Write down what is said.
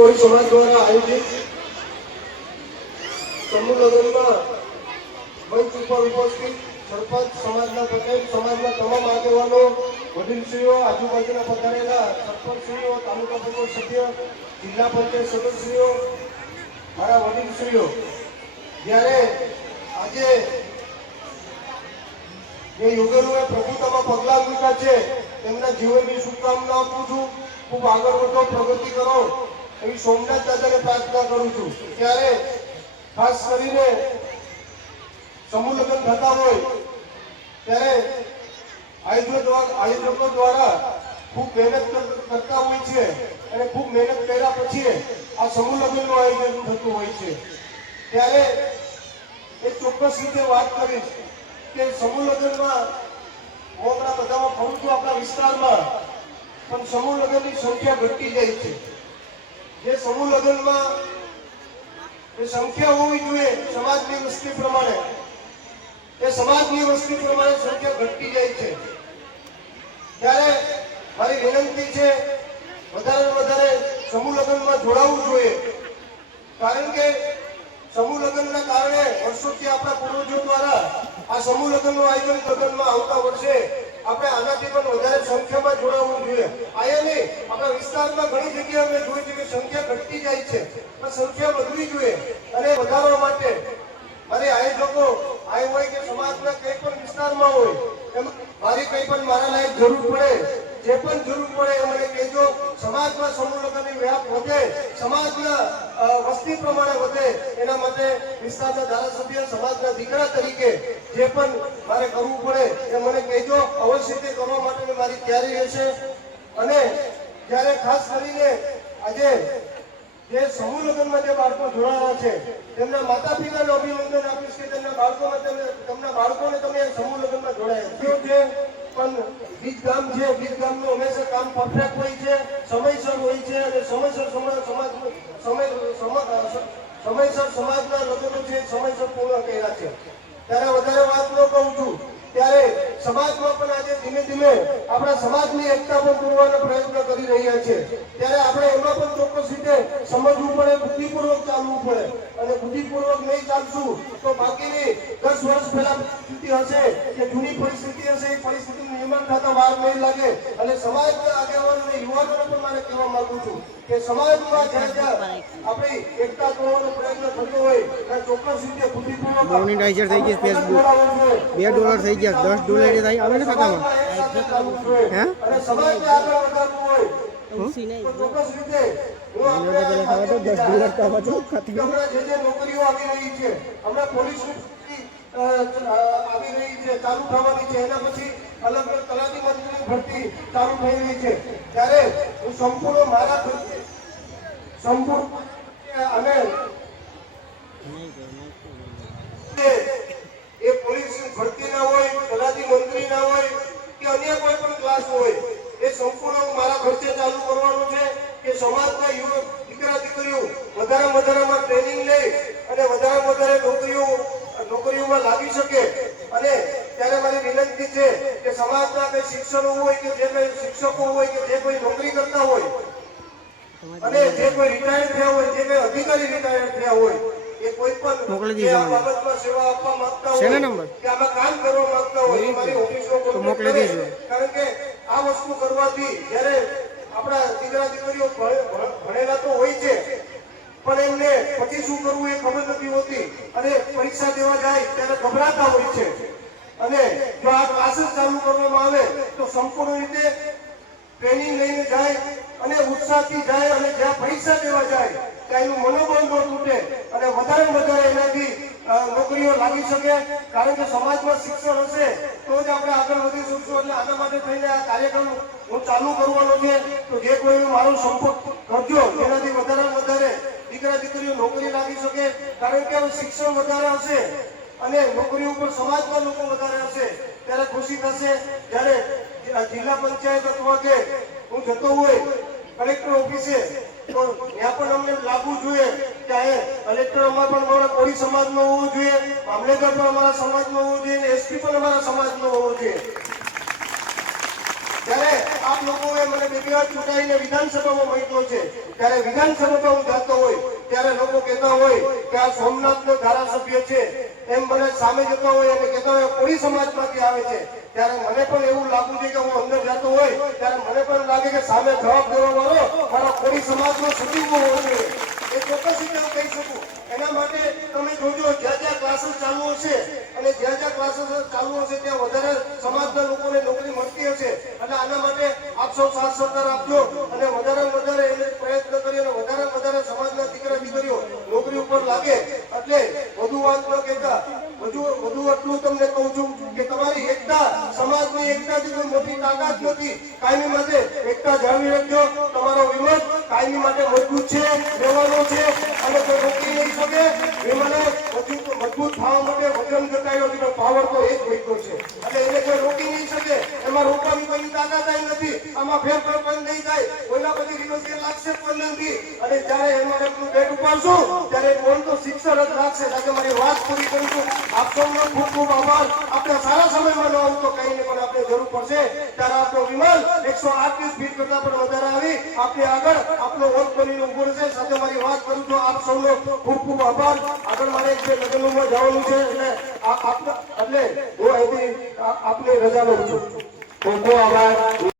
મોરી સમાજ દ્વારા ઉપસ્થિત સરપંચ સમાજના સમાજના તમામ આગેવાનો, વડીલશ્રીઓ, આજુબાજુના પધારેલા સરપંચશ્રીઓ, તાલુકા પંચાયત જિલ્લા પંચાયત સદસ્યશ્રીઓ, મારા વડીલશ્રીઓ. જ્યારે આજે જે યોગેલોએ પ્રભુતામાં પગલાં લીધા છે, તેમના જીવનની શુભકામના આપું છું. ખૂબ આગળ વધો પ્રગતિ કરો. એવી સોમનાથ દાદાને પ્રાર્થના કરું છું. ત્યારે ખાસ કરીને સમૂહ લગ્ન થતા હોય, ત્યારે આયોજકો આયોજકો દ્વારા ખૂબ મહેનત કરતા હોય છે અને ખૂબ મહેનત કર્યા પછી આ સમૂહ લગ્નનું આયોજન થતું હોય છે. ત્યારે એ ચોક્કસ રીતે વાત કરીશ કે સમૂહ લગ્નમાં હમણાં બધામાં ફરું છું, આપણા વિસ્તારમાં પણ સમૂહ લગ્નની સંખ્યા ઘટતી જાય છે. જે સમૂહ લગ્નમાં એ સંખ્યા હોવી જોઈએ સમાજની વસ્તી પ્રમાણે, એ સમાજની વસ્તી પ્રમાણે સંખ્યા ઘટતી જાય છે. ત્યારે મારી વિનંતી છે વધારે વધારે સમૂહ લગ્નમાં જોડાવવું જોઈએ. કારણ કે સમૂહ લગ્નના કારણે વર્ષોથી આપણા પૂર્વજો દ્વારા આ સમૂહ લગ્નનું આયોજન લગ્નમાં આવતા વર્ષે આપણે આનાથી પણ વધારે સંખ્યામાં જોડાવવું જોઈએ. આયા નહીં, આપણા વિસ્તારમાં ઘણી જગ્યાએ અમે જોઈ કે સંખ્યા ઘટતી જાય છે. પણ સંખ્યા વધવી જોઈએ અને વધારવા માટે. મારે આયોજકો, આય હોય કે સમાજના કંઈ પણ વિસ્તારમાં હોય, એમ મારી કઈ પણ મારા લાયક જરૂર પડે, જે પણ જરૂર પડે મને કહેજો, સમાજમાં સમૂહ લગ્નની વ્યાપ વધે સમાજના વસ્તી પ્રમાણે વધે, એના માટે વિસ્તારના ધારાસભ્ય સમાજના દીકરા તરીકે જે પણ મારે કરવું પડે, એ મને કહેજો અવશ્ય તે કરવા માટે મારી તૈયારી રહેશે. અને જ્યારે ખાસ કરીને આજે જે સમૂહ લગ્નમાં જે બાળકો જોડાયા છે, તેમના માતા પિતાને અભિનંદન આપીશ કે તેમના બાળકોને તમે તેમના બાળકોને તમે સમૂહ લગ્નમાં જોડાયા. છે પણ બીજ છે બીજ ગામનું હંમેશા કામ પરફેક્ટ હોય છે, સમયસર હોય છે અને સમયસર સમાજ સમાજ, સમય, સમ- સમયસર સમાજના લગ્નો છે સમયસર પૂર્ણ કર્યા છે. ત્યારે વધારે વાત ન કહું છું. ત્યારે સમાજમાં પણ આજે ધીમે ધીમે આપણા સમાજની એકતા પણ પૂરવાનો પ્રયત્ન કરી રહ્યા છે. ત્યારે આપણે એમાં પણ ચોક્કસ રીતે સમજવું પડે બુદ્ધિપૂર્વક ચાલવું પડે. અને બુદ્ધિપૂર્વક નહીં ચાલશું. તો બાકીની દસ વર્ષ પહેલા પરિસ્થિતિ હશે કે જૂની પરિસ્થિતિ હશે એ પરિસ્થિતિનું નિર્માણ થતા વાર નહીં લાગે. અને સમાજના આગેવાનો અને યુવાનોને પણ મારે કહેવા માંગુ છું કે સમાજમાં જ્યાં જ્યાં આપણી એકતા તોડવાનો પ્રયત્ન થતો હોય ત્યાં ચોક્કસ રીતે બુદ્ધિપૂર્વક મોનિટાઈઝર થઈ ગઈ ફેસબુક બે ડોલર થઈ ગયા. દસ ડોલર થાય. આવે ને ખાતામાં? હે? અને સમાજને આગળ વધારવું હોય. તો ચોક્કસ રીતે સંપૂર્ણ મારા સંપૂર્ણ એ પોલીસ ભરતી ના હોય તલાટી મંત્રી ના હોય કે અન્ય કોઈ પણ ક્લાસ હોય એ સંપૂર્ણ મારા ખર્ચે ચાલુ કરવાનું છે. કે સમાજના યુવક દીકરા દીકરીઓ વધારેમાં વધારેમાં ટ્રેનિંગ લે અને વધારેમાં વધારે નોકરીઓ નોકરીઓમાં લાગી શકે અને ત્યારે મારી વિનંતી છે કે સમાજના કંઈ શિક્ષકો હોય કે જે કંઈ શિક્ષકો હોય કે જે કોઈ નોકરી કરતા હોય અને જે કોઈ રિટાયર થયા હોય જે કંઈ અધિકારી રિટાયર થયા હોય એ કોઈ પણ. બાબતમાં સેવા આપવા માંગતા હોય કે આમાં કામ કરવા માંગતા હોય મારી. દીજો. કારણ કે આ વસ્તુ કરવાથી જ્યારે આપણા દીકરા દીકરીઓ ભણેલા તો હોય છે. પણ એમને પછી શું કરવું એ ખબર નથી હોતી. અને પરીક્ષા દેવા જાય ત્યારે ગભરાતા હોય છે. અને જો આ ક્લાસીસ ચાલુ કરવામાં આવે, તો સંપૂર્ણ રીતે ટ્રેનિંગ લઈને જાય અને ઉત્સાહથી જાય અને જ્યાં પરીક્ષા દેવા જાય, ત્યાં એનું મનોબળ ન તૂટે. અને વધારે વધારે એનાથી નોકરીઓ લાગી શકે, કારણ કે સમાજમાં શિક્ષણ હશે, તો જ આપણે આગળ વધી શકશું. એટલે આના માટે થઈને આ કાર્યક્રમ હું ચાલુ કરવાનો છે. તો જે કોઈ મારો સંપર્ક કરજો, જેનાથી વધારે વધારે દીકરા, દીકરીઓ નોકરી લાગી શકે, કારણ કે શિક્ષણ વધારે હશે અને નોકરી ઉપર સમાજમાં લોકો વધારે હશે. ત્યારે ખુશી થશે. જ્યારે જિલ્લા પંચાયત અથવા કે હું જતો હોય, કલેક્ટર ઓફિસે, તો ત્યાં પણ અમને લાગવું જોઈએ. કે કલેક્ટર અમારા પણ અમારા કોળી સમાજનો હોવો જોઈએ, મામલેદાર પણ અમારા સમાજનો હોવો જોઈએ એસપી પણ અમારા સમાજનો હોવો જોઈએ. ત્યારે આપ લોકોએ મને બે બે વાર ચૂંટાઈને વિધાનસભામાં મળ્યો છે. ત્યારે વિધાનસભામાં હું જાતો હોય, ત્યારે લોકો કહેતા હોય કે આ સોમનાથનો ધારાસભ્ય છે. એમ મને સામે જતા હોય અને કહેતા હોય, કોળી સમાજમાંથી આવે છે. ત્યારે મને પણ એવું લાગુ છે કે હું અંદર જતો હોય, ત્યારે મને પણ લાગે કે સામે જવાબ દેવા વાળો મારા કોળી સમાજનો સચિવ હોવો જોઈએ. એ ચોક્કસ રીતે હું કહી શકું. એના માટે તમે જોજો, જ્યાં જ્યાં ક્લાસીસ ચાલુ હશે અને જ્યાં જ્યાં ક્લાસીસ ચાલુ હશે, ત્યાં વધારે સમાજના લોકોને નોકરી મળતી હશે. એટલે આના માટે આપ સૌ સાથ સહકાર આપજો અને વધારે વધારે એને પ્રયત્ન કરી અને વધારે વધારે સમાજના દીકરા દીકરીઓ નોકરી ઉપર લાગે. એટલે વધુ વાત ન કહેતા. વધુ વધુ એટલું તમને કહું છું કે તમારી એકતા, સમાજની એકતા કોઈ મોટી તાકાત નથી. કાયમી માટે એકતા જાળવી રાખજો. તમારો વિમત કાયમી માટે મજબૂત છે, રહેવાનો છે. અને કોઈ રોકી નહીં શકે. વિમાને મજબૂત થવા માટે એમનું બેટ ઉપાડશું, ત્યારે કોઈ તો શિક્ષણ જ લાગશે. કારણ મારી વાત પૂરી કરું છું. આપ સૌનો ખૂબ ખૂબ આભાર. આપણે સારા સમયમાં ન આવું તો કઈ ને પણ આપણે જરૂર પડશે. ત્યારે આપણો વિમાન એકસો આઠ ફીટ કરતા પણ વધારે આવી. આપણે આગળ આપણો ઓળખ બનીને ઊભો રહેશે. સાથે મારી વાત કરું છું. આપ સૌનો ખૂબ ખૂબ આભાર. આગળ મારે જે લગ્નમાં જવાનું છે, એટલે એટલે હું અહીંથી આપને રજા લઉં છું. ખૂબ ખૂબ આભાર.